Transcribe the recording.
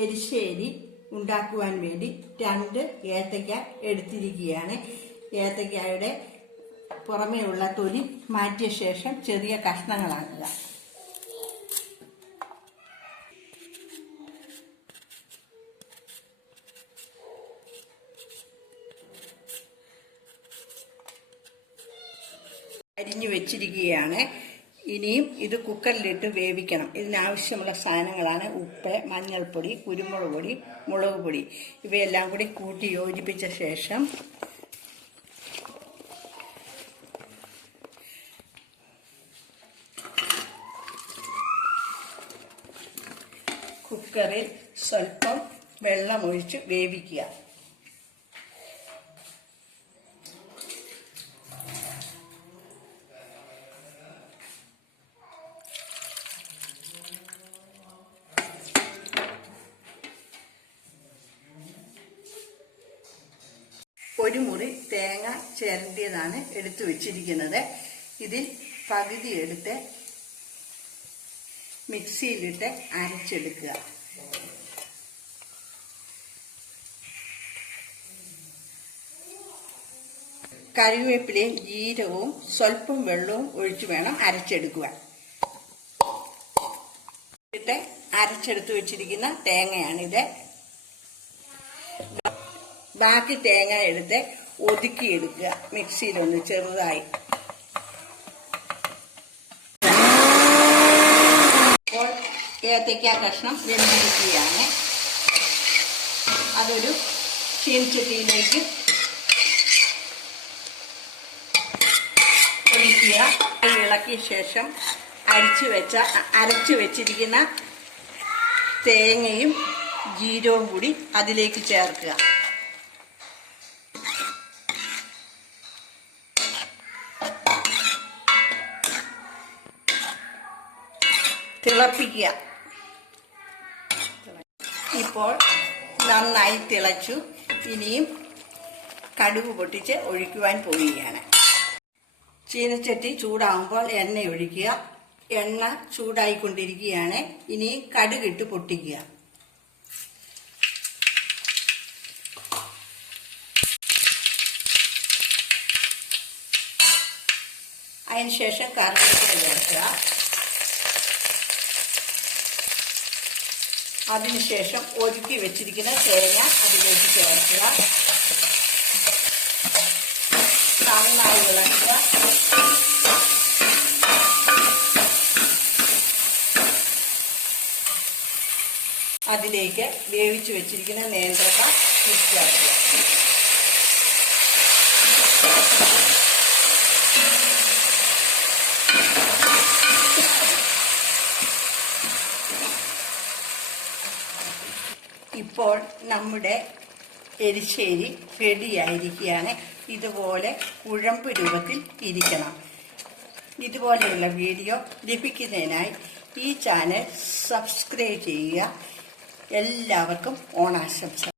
എരിശ്ശേരി ഉണ്ടാക്കുവാൻ വേണ്ടി 2 ഏത്തയ്ക്ക എടുത്തിരിക്കുകയാണ്. ഏത്തയ്ക്കയുടെ പുറമേയുള്ള തൊലി മാറ്റിയ ശേഷം ചെറിയ കഷ്ണങ്ങളാക്കുക. അരിഞ്ഞു വെച്ചിരിക്കുകയാണ്. ഇനിയും ഇത് കുക്കറിലിട്ട് വേവിക്കണം. ഇതിനാവശ്യമുള്ള സാധനങ്ങളാണ് ഉപ്പ്, മഞ്ഞൾപ്പൊടി, കുരുമുളക് പൊടി, മുളക് പൊടി. ഇവയെല്ലാം കൂടി കൂട്ടി യോജിപ്പിച്ച ശേഷം കുക്കറിൽ സ്വല്പം വെള്ളമൊഴിച്ച് വേവിക്കുക. ഒരു മുറി തേങ്ങ ചിരണ്ടിയതാണ് എടുത്തു വെച്ചിരിക്കുന്നത്. ഇതിൽ പകുതി എടുത്ത് മിക്സിയിലിട്ട് അരച്ചെടുക്കുക. കറിവേപ്പിലയും ജീരകവും സ്വല്പം വെള്ളവും ഒഴിച്ചു വേണം അരച്ചെടുക്കുവാൻ. ഇട്ട് അരച്ചെടുത്തു വെച്ചിരിക്കുന്ന തേങ്ങയാണിത്. ബാക്കി തേങ്ങ എടുത്ത് ഒതുക്കിയെടുക്കുക മിക്സിയിലൊന്ന് ചെറുതായി. ഇപ്പോൾ ഏത്തയ്ക്ക കഷ്ണം വെന്തിരിക്കുകയാണ്. അതൊരു ചീനച്ചട്ടിയിലേക്ക് ഒഴിക്കുക. ഇളക്കിയ ശേഷം അരച്ചു വെച്ചിരിക്കുന്ന തേങ്ങയും ജീരകവും കൂടി അതിലേക്ക് ചേർക്കുക. തിളപ്പിക്കുക. ഇപ്പോൾ നന്നായി തിളച്ചു. ഇനിയും കടുക് പൊട്ടിച്ച് ഒഴിക്കുവാൻ പോവുകയാണ്. ചീനച്ചട്ടി ചൂടാകുമ്പോൾ എണ്ണ ഒഴിക്കുക. എണ്ണ ചൂടായിക്കൊണ്ടിരിക്കുകയാണ്. ഇനി കടുകിട്ട് പൊട്ടിക്കുക. അതിനുശേഷം കറിവേപ്പില ചേർക്കുക. അതിനുശേഷം ഒതുക്കി വെച്ചിരിക്കുന്ന തേങ്ങ അതിലേക്ക് ചേർക്കുക. നന്നായി ഇളക്കുക. അതിലേക്ക് വേവിച്ചു വെച്ചിരിക്കുന്ന നേന്ത്രക്ക ചേർക്കുക. ഇപ്പോൾ നമ്മുടെ എരിശ്ശേരി റെഡിയായിരിക്കുകയാണ്. ഇതുപോലെ കുഴമ്പ് രൂപത്തിൽ ഇരിക്കണം. ഇതുപോലെയുള്ള വീഡിയോ ലഭിക്കുന്നതിനായി ഈ ചാനൽ സബ്സ്ക്രൈബ് ചെയ്യുക. എല്ലാവർക്കും ഓണാശംസ.